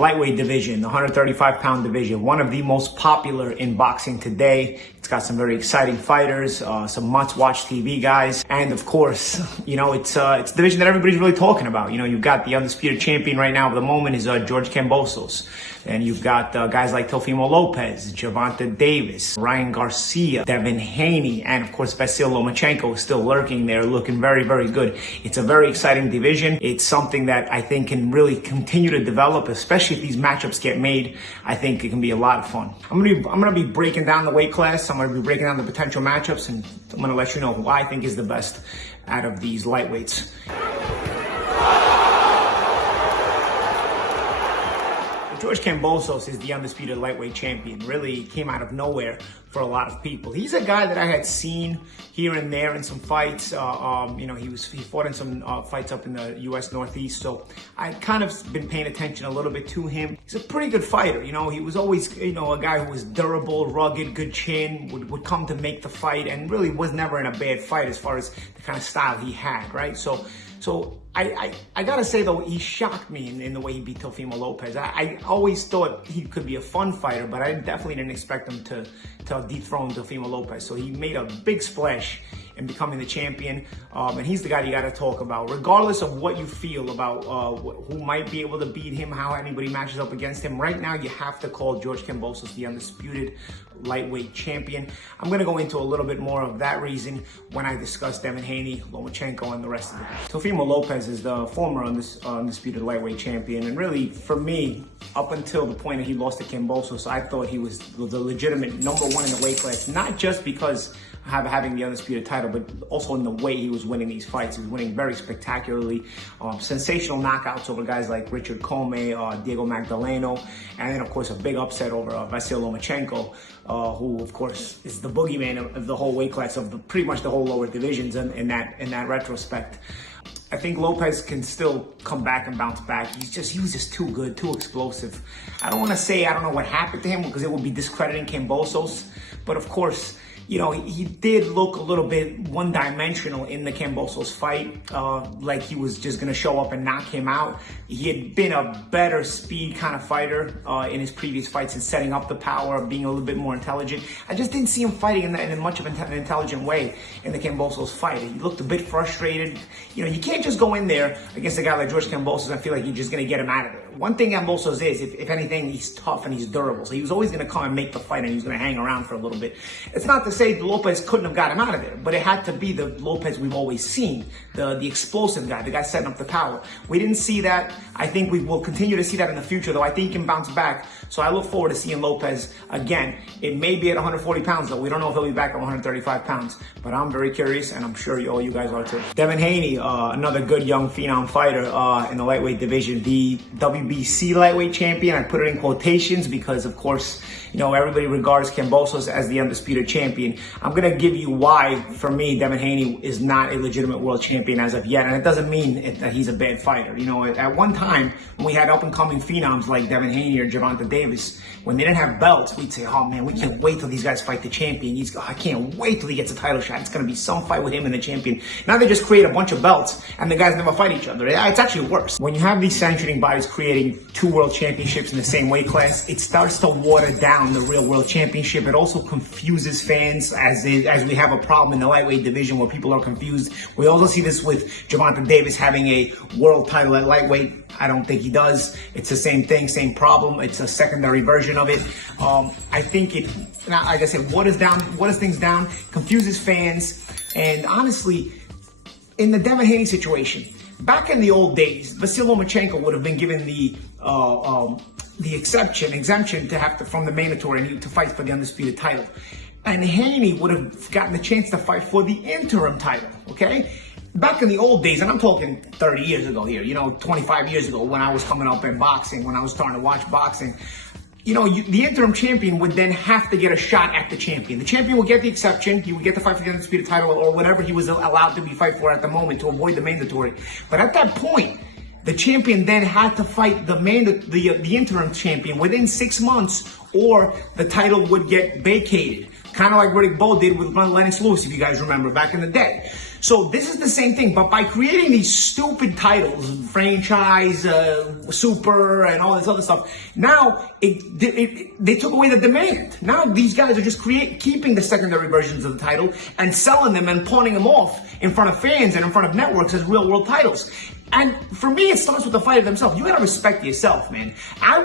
lightweight division, the 135-pound division, one of the most popular in boxing today. It's got some very exciting fighters, some must-watch TV guys, and of course, you know, it's a division that everybody's really talking about. You know, you've got the undisputed champion right now at the moment is George Kambosos, and you've got guys like Teofimo Lopez, Gervonta Davis, Garcia, Devin, Haney, and of course, Lomachenko is still lurking there, looking very, very good. It's a very exciting division. It's something that I think can really continue to develop, especially if these matchups get made. I think it can be a lot of fun. I'm gonna be breaking down the weight class. I'm gonna be breaking down the potential matchups, and I'm gonna let you know who I think is the best out of these lightweights. George Kambosos is the undisputed lightweight champion. Really came out of nowhere for a lot of people. He's a guy that I had seen here and there in some fights. You know, he fought in some fights up in the U.S. Northeast, so I kind of been paying attention a little bit to him. He's a pretty good fighter. You know, he was always, you know, a guy who was durable, rugged, good chin, would come to make the fight, and really was never in a bad fight as far as the kind of style he had, right? So I gotta say though, he shocked me in the way he beat Teofimo Lopez. I always thought he could be a fun fighter, but I definitely didn't expect him to dethrone Teofimo Lopez. So he made a big splash in becoming the champion, and he's the guy you gotta talk about. Regardless of what you feel about who might be able to beat him, how anybody matches up against him, right now you have to call George Kambosos the undisputed lightweight champion. I'm gonna go into a little bit more of that reason when I discuss Devin, Haney, Lomachenko, and the rest of it. Teofimo Lopez is the former undisputed lightweight champion, and really, for me, up until the point that he lost to Kambosos, I thought he was the legitimate #1 in the weight class, not just because having the undisputed title, but also in the way he was winning these fights. He was winning very spectacularly, sensational knockouts over guys like Richard Commey, Diego Magdaleno, and then of course a big upset over Lomachenko, who of course is the boogeyman of the whole weight class, of pretty much the whole lower divisions in that retrospect. I think Lopez can still come back and bounce back. He was just too good, too explosive. I don't want to say I don't know what happened to him, because it would be discrediting Kambosos, but of course, you know, he did look a little bit one-dimensional in the Kambosos fight, like he was just going to show up and knock him out. He had been a better speed kind of fighter in his previous fights, and setting up the power, being a little bit more intelligent. I just didn't see him fighting in much of an intelligent way in the Kambosos fight. He looked a bit frustrated. You know, you can't just go in there against a guy like George Kambosos and feel like you're just going to get him out of there. One thing Kambosos is, if anything, he's tough and he's durable. So he was always going to come and make the fight, and he was going to hang around for a little bit. It's not to say Lopez couldn't have got him out of there, but it had to be the Lopez we've always seen, the explosive guy, the guy setting up the power. We didn't see that. I think we will continue to see that in the future, though. I think he can bounce back. So I look forward to seeing Lopez again. It may be at 140 pounds, though. We don't know if he'll be back at 135 pounds, but I'm very curious, and I'm sure all you guys are too. Devin Haney, another good young phenom fighter in the lightweight division, the WBC lightweight champion. I put it in quotations because, of course, you know, everybody regards Kambosos as the undisputed champion. I'm going to give you why, for me, Devin Haney is not a legitimate world champion as of yet. And it doesn't mean that he's a bad fighter. You know, at one time, when we had up-and-coming phenoms like Devin Haney or Gervonta Davis, when they didn't have belts, we'd say, oh, man, we can't wait till these guys fight the champion. I can't wait till he gets a title shot. It's going to be some fight with him and the champion. Now they just create a bunch of belts, and the guys never fight each other. It's actually worse. When you have these sanctioning bodies creating 2 world championships in the same weight class, it starts to water down the real world championship. It also confuses fans, as we have a problem in the lightweight division where people are confused. We also see this with Gervonta Davis having a world title at lightweight. I don't think he does. It's the same thing, same problem. It's a secondary version of it. I think it, like I said, waters things down, confuses fans, and honestly, in the Devin Haney situation, back in the old days, Lomachenko would have been given the exemption to have to, from the mandatory, to fight for the undisputed title. And Haney would have gotten the chance to fight for the interim title, okay? Back in the old days, and I'm talking 30 years ago here, you know, 25 years ago, when I was coming up in boxing, when I was starting to watch boxing, you know, the interim champion would then have to get a shot at the champion. The champion would get the exception. He would get to fight for the undisputed title or whatever he was allowed to be fight for at the moment to avoid the mandatory. But at that point, the champion then had to fight the interim champion within 6 months, or the title would get vacated. Kind of like Riddick Bowe did with Lennox Lewis, if you guys remember, back in the day. So this is the same thing, but by creating these stupid titles, franchise, super, and all this other stuff, now they took away the demand. Now these guys are just keeping the secondary versions of the title and selling them and pawning them off in front of fans and in front of networks as real world titles. And for me, it starts with the fighter themselves. You gotta respect yourself, man. I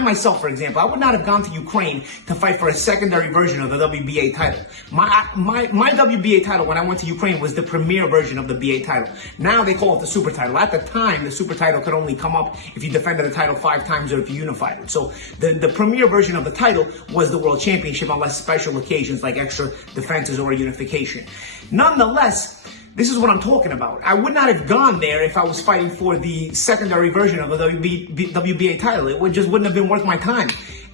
myself, for example, I would not have gone to Ukraine to fight for a secondary version of the WBA title. My WBA title when I went to Ukraine was the premier version of the BA title. Now they call it the super title. At the time, the super title could only come up if you defended the title 5 times or if you unified it. So the premier version of the title was the World Championship unless special occasions like extra defenses or a unification. Nonetheless, this is what I'm talking about. I would not have gone there if I was fighting for the secondary version of the WBA title. It just wouldn't have been worth my time.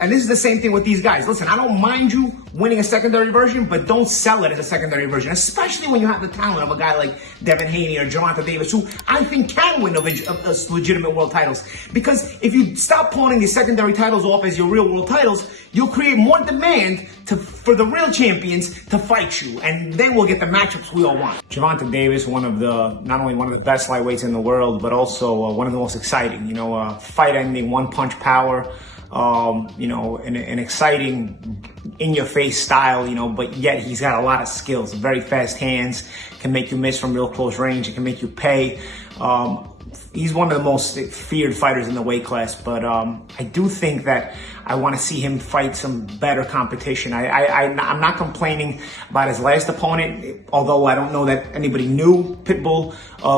And this is the same thing with these guys. Listen, I don't mind you winning a secondary version, but don't sell it as a secondary version, especially when you have the talent of a guy like Devin Haney or Gervonta Davis, who I think can win legitimate world titles. Because if you stop pawning these secondary titles off as your real world titles, you'll create more demand for the real champions to fight you, and then we'll get the matchups we all want. Gervonta Davis, not only one of the best lightweights in the world, but also one of the most exciting. Fight-ending, one-punch power. An exciting in-your-face style, but yet he's got a lot of skills, very fast hands, can make you miss from real close range, it can make you pay. He's one of the most feared fighters in the weight class, but I do think that I want to see him fight some better competition. I'm not complaining about his last opponent, although I don't know that anybody knew pitbull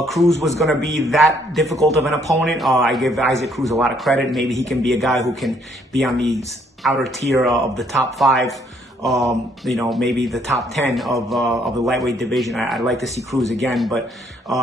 Cruz was going to be that difficult of an opponent. I give Isaac Cruz a lot of credit. Maybe he can be a guy who can be on the outer tier of the top 5. Maybe the top 10 of the lightweight division. I'd like to see Cruz again, but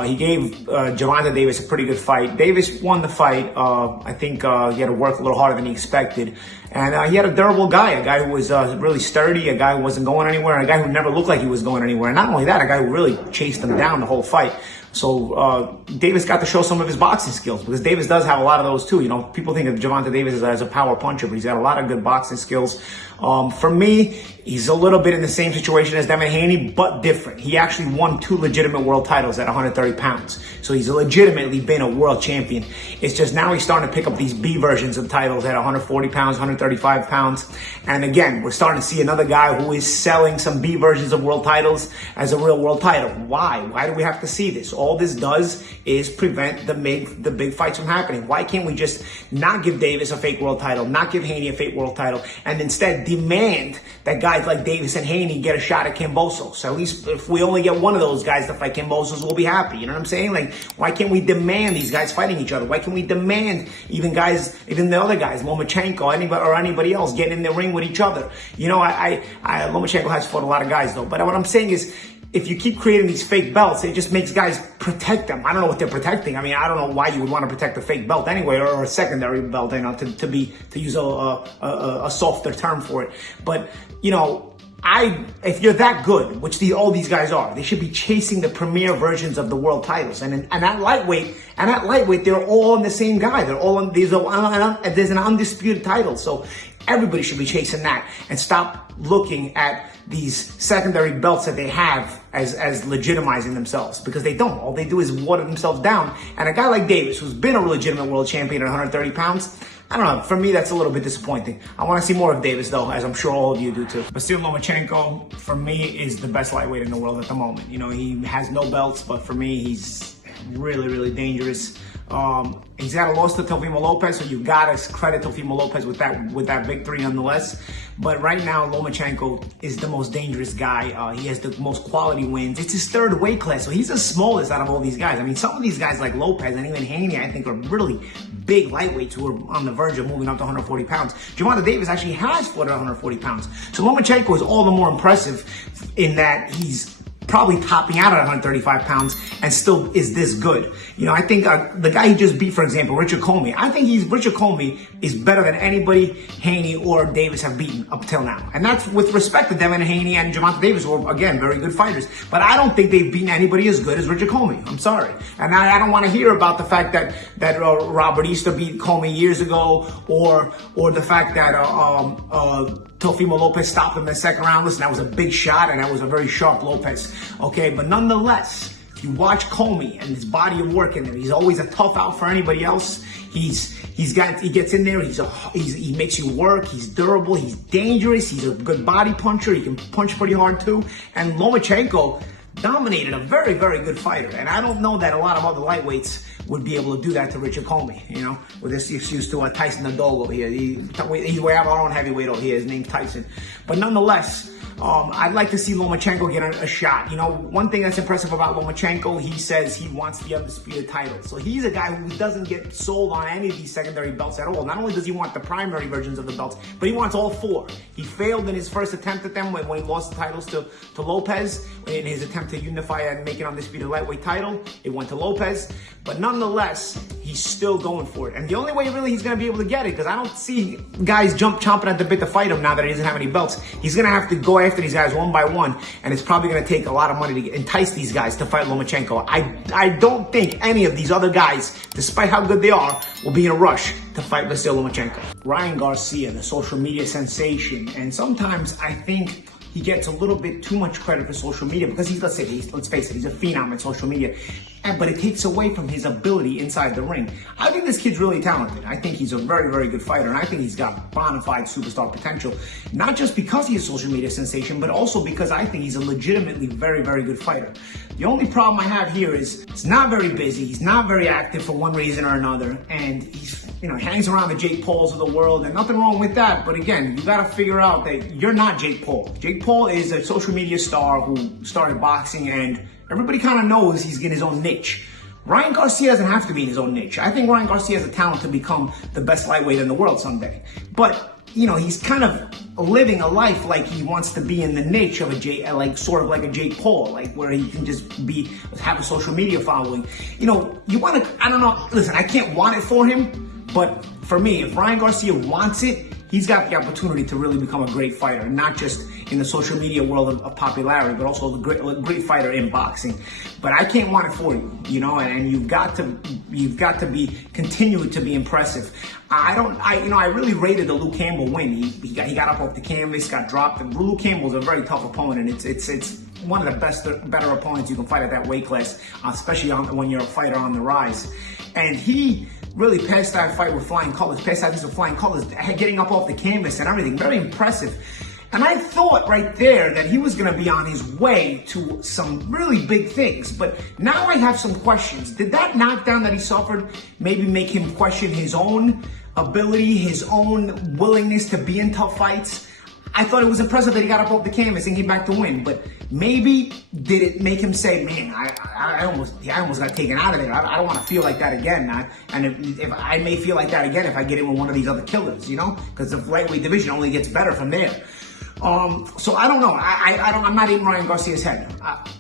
he gave Gervonta Davis a pretty good fight. Davis won the fight. I think he had to work a little harder than he expected. And he had a durable guy, a guy who was really sturdy, a guy who wasn't going anywhere, a guy who never looked like he was going anywhere. And not only that, a guy who really chased him down the whole fight. So Davis got to show some of his boxing skills, because Davis does have a lot of those too. People think of Gervonta Davis as a power puncher, but he's got a lot of good boxing skills. For me, he's a little bit in the same situation as Devin Haney, but different. He actually won 2 legitimate world titles at 130 pounds. So he's legitimately been a world champion. It's just now he's starting to pick up these B versions of titles at 140 pounds, 135 pounds. And again, we're starting to see another guy who is selling some B versions of world titles as a real world title. Why? Why do we have to see this? All this does is prevent the big fights from happening. Why can't we just not give Davis a fake world title, not give Haney a fake world title, and instead demand that guys like Davis and Haney get a shot at Kambosos? At least if we only get one of those guys to fight Kambosos, we'll be happy. You know what I'm saying? Like, why can't we demand these guys fighting each other? Why can't we demand even the other guys, Lomachenko, anybody else getting in the ring with each other? Lomachenko has fought a lot of guys though, but what I'm saying is, if you keep creating these fake belts, it just makes guys protect them. I don't know what they're protecting. I mean, I don't know why you would want to protect a fake belt anyway, or a secondary belt, to use a softer term for it. But, if you're that good, which all these guys are, they should be chasing the premier versions of the world titles. And at lightweight, they're all in the same guy. There's an undisputed title. So everybody should be chasing that and stop looking at these secondary belts that they have as legitimizing themselves, because they don't. All they do is water themselves down. And a guy like Davis, who's been a legitimate world champion at 130 pounds, I don't know. For me, that's a little bit disappointing. I want to see more of Davis, though, as I'm sure all of you do, too. Vasyl Lomachenko, for me, is the best lightweight in the world at the moment. He has no belts, but for me, he's really, really dangerous. He's got a loss to Teofimo Lopez, so you gotta credit Teofimo Lopez with that victory nonetheless. But right now, Lomachenko is the most dangerous guy. He has the most quality wins. It's his 3rd weight class, so he's the smallest out of all these guys. I mean, some of these guys like Lopez and even Haney, I think, are really big lightweights who are on the verge of moving up to 140 pounds. Gervonta Davis actually has fought at 140 pounds. So Lomachenko is all the more impressive in that he's probably topping out at 135 pounds and still is this good. I think the guy he just beat, for example, Richard Commey, I think Richard Commey is better than anybody Haney or Davis have beaten up till now. And that's with respect to Devin Haney and Gervonta Davis, who are, again, very good fighters. But I don't think they've beaten anybody as good as Richard Commey. I'm sorry. And I don't want to hear about the fact that Robert Easter beat Commey years ago, or the fact that Teofimo Lopez stopped him in the second round. Listen, that was a big shot, and that was a very sharp Lopez. Okay, but nonetheless, if you watch Commey and his body of work in there, he's always a tough out for anybody else. He gets in there. He makes you work. He's durable. He's dangerous. He's a good body puncher. He can punch pretty hard too. And Lomachenko dominated a very, very good fighter. And I don't know that a lot of other lightweights would be able to do that to Richard Commey, you know, with this excuse to Tyson the Dog over here. We have our own heavyweight over here. His name's Tyson. But nonetheless, I'd like to see Lomachenko get a shot. You know, one thing that's impressive about Lomachenko, he says he wants the undisputed title. So he's a guy who doesn't get sold on any of these secondary belts at all. Not only does he want the primary versions of the belts, but he wants all four. He failed in his first attempt at them when he lost the titles to Lopez. In his attempt to unify and make an undisputed lightweight title, it went to Lopez. But nonetheless, he's still going for it. And the only way really he's going to be able to get it, because I don't see guys chomping at the bit to fight him now that he doesn't have any belts. He's going to have to go after these guys one by one, and it's probably going to take a lot of money to entice these guys to fight Lomachenko. I don't think any of these other guys, despite how good they are, will be in a rush to fight Lomachenko. Ryan Garcia, the social media sensation, and sometimes I think he gets a little bit too much credit for social media because let's face it, he's a phenom in social media. But it takes away from his ability inside the ring. I think this kid's really talented. I think he's a very, very good fighter, and I think he's got bona fide superstar potential. Not just because he's a social media sensation, but also because I think he's a legitimately very, very good fighter. The only problem I have here is he's not very busy. He's not very active for one reason or another, and he's, you know, hangs around the Jake Pauls of the world, and nothing wrong with that. But again, you got to figure out that you're not Jake Paul. Jake Paul is a social media star who started boxing, and everybody kind of knows he's in his own niche. Ryan Garcia doesn't have to be in his own niche. I think Ryan Garcia has a talent to become the best lightweight in the world someday. But, you know, he's kind of living a life like he wants to be in the niche of sort of like a Jake Paul, like where he can just have a social media following. You know, you want to, I don't know, listen, I can't want it for him, but for me, if Ryan Garcia wants it, he's got the opportunity to really become a great fighter, not just in the social media world of popularity, but also a great fighter in boxing. But I can't want it for you, you know, and you've got to continue to be impressive. I really rated the Luke Campbell win. He got up off the canvas, got dropped. And Luke Campbell's a very tough opponent. It's one of the better opponents you can fight at that weight class, especially when you're a fighter on the rise. And he really passed that fight with flying colors, getting up off the canvas and everything. Very impressive. And I thought right there that he was going to be on his way to some really big things. But now I have some questions. Did that knockdown that he suffered maybe make him question his own ability, his own willingness to be in tough fights? I thought it was impressive that he got up off the canvas and came back to win. But maybe did it make him say, man, I almost got taken out of there. I don't want to feel like that again. And if I may feel like that again if I get in with one of these other killers, you know, because the lightweight division only gets better from there. So I don't know. I'm not in Ryan Garcia's head.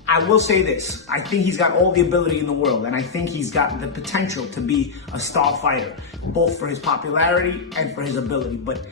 I will say this. I think he's got all the ability in the world, and I think he's got the potential to be a star fighter, both for his popularity and for his ability. But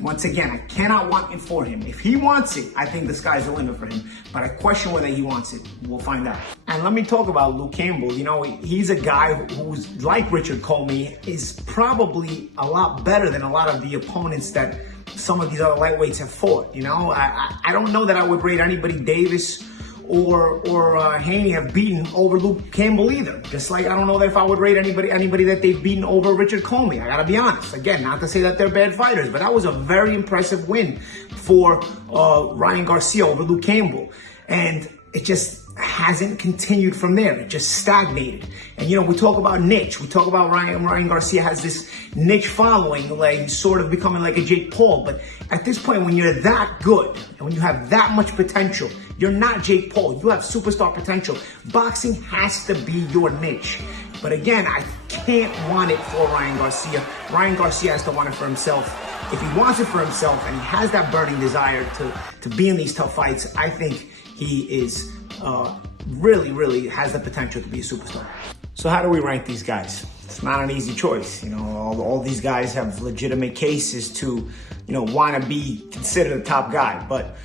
once again, I cannot want it for him. If he wants it, I think the sky's the limit for him. But I question whether he wants it. We'll find out. And let me talk about Luke Campbell. You know, he's a guy who's, like Richard Commey, is probably a lot better than a lot of the opponents that some of these other lightweights have fought. You know, I don't know that I would rate anybody Davis or Haney have beaten over Luke Campbell either. Just like I don't know that if I would rate anybody that they've beaten over Richard Commey. I gotta be honest. Again, not to say that they're bad fighters, but that was a very impressive win for Ryan Garcia over Luke Campbell. And it just hasn't continued from there. It just stagnated. And, you know, we talk about niche. We talk about Ryan Garcia has this niche following, like he's sort of becoming like a Jake Paul. But at this point, when you're that good and when you have that much potential, you're not Jake Paul. You have superstar potential. Boxing has to be your niche. But again, I can't want it for Ryan Garcia. Ryan Garcia has to want it for himself. If he wants it for himself and he has that burning desire to be in these tough fights, I think he is really has the potential to be a superstar. So how do we rank these guys? It's not an easy choice. You know, all these guys have legitimate cases to, you know, want to be considered a top guy. But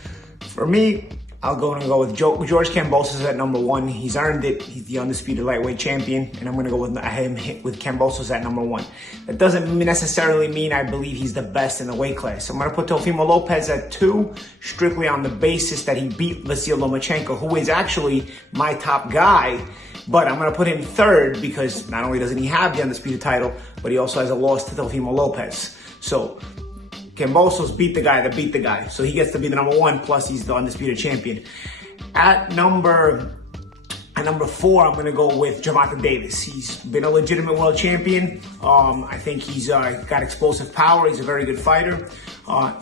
for me, I'll go with George Kambosos at number 1. He's earned it. He's the undisputed lightweight champion, and I'm going to go with him with Kambosos at number 1. That doesn't necessarily mean I believe he's the best in the weight class. I'm going to put Teofimo Lopez at 2, strictly on the basis that he beat Lomachenko, who is actually my top guy. But I'm going to put him 3rd because not only doesn't he have the undisputed title, but he also has a loss to Teofimo Lopez. So Kambosos beat the guy that beat the guy. So he gets to be the number 1, plus he's the undisputed champion. At number 4, I'm going to go with Gervonta Davis. He's been a legitimate world champion. I think he's got explosive power. He's a very good fighter.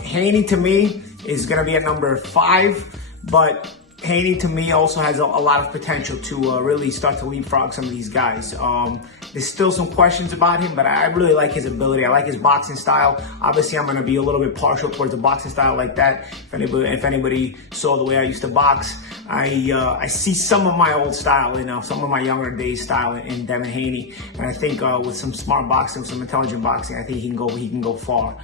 Haney, to me, is going to be at number 5, but Haney, to me, also has a lot of potential to really start to leapfrog some of these guys. There's still some questions about him, but I really like his ability. I like his boxing style. Obviously, I'm going to be a little bit partial towards a boxing style like that. If anybody saw the way I used to box, I see some of my old style, some of my younger days style in Devin Haney. And I think with some smart boxing, some intelligent boxing, I think he can go far.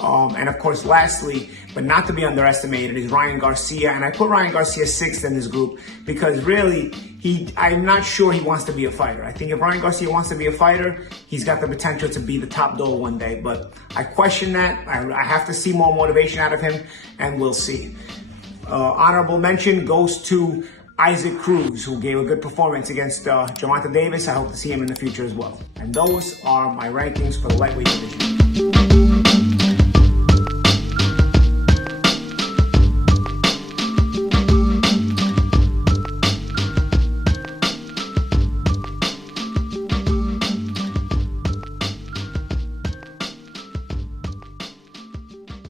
And of course, lastly, but not to be underestimated, is Ryan Garcia. And I put Ryan Garcia 6th in this group because really, I'm not sure he wants to be a fighter. I think if Ryan Garcia wants to be a fighter, he's got the potential to be the top dog one day. But I question that. I have to see more motivation out of him, and we'll see. Honorable mention goes to Isaac Cruz, who gave a good performance against Gervonta Davis. I hope to see him in the future as well. And those are my rankings for the lightweight division.